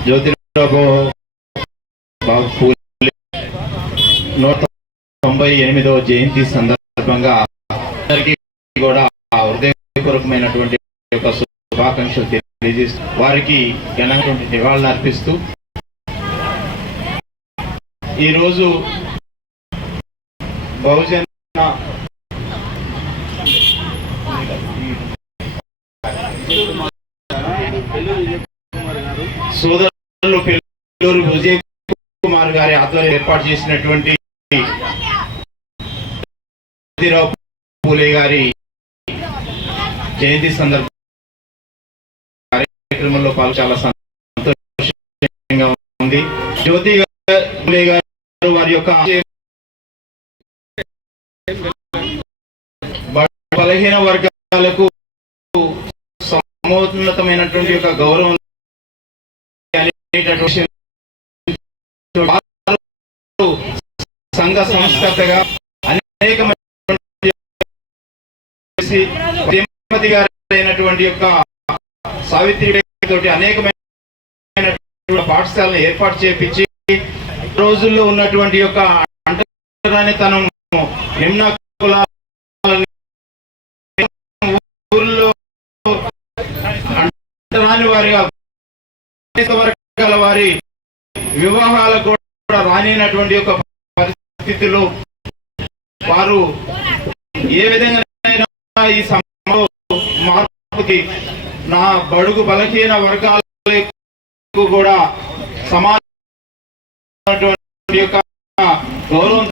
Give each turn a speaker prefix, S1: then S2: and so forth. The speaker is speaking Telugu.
S1: జ్యోతిరావు బాబు పూలే నూట తొంభై ఎనిమిదవ జయంతి సందర్భంగా అందరికీ కూడా హృదయపూర్వకమైనటువంటి యొక్క శుభాకాంక్షలు తెలియజేస్తూ వారికి ఘనమైనటువంటి నివాళులు అర్పిస్తూ ఈరోజు బహుజన సోదరులు పెళ్ళూరు విజయ్ కుమార్ గారి ఆధ్వర్యం ఏర్పాటు చేసినటువంటి జ్యోతిరావు పూలే గారి జయంతి సందర్భ కార్యక్రమంలో పాలు చాలా సంతోషంగా ఉంది. జ్యోతి పూలే గారు వారి యొక్క బలహీన వర్గాలకు సమోన్నతమైనటువంటి యొక్క గౌరవం సంఘ సంస్కర్తగా అనేక శ్రీమతి గారు అయినటువంటి యొక్క సావిత్రి తోటి అనేకమైన పాఠశాలను ఏర్పాటు చేపించి రోజుల్లో ఉన్నటువంటి యొక్క అంటరానితనం నిమ్న ఊర్లో అంటరాని వారిగా అనేక వర్గాల వారి వివాహాలకు కూడా రానినటువంటి ఒక పరిస్థితిలో వారు ఏ విధంగా ఈ సమయంలో మార్పుకి నా బడుగు బలహీన వర్గాలకు కూడా సమాన యొక్క గౌరవం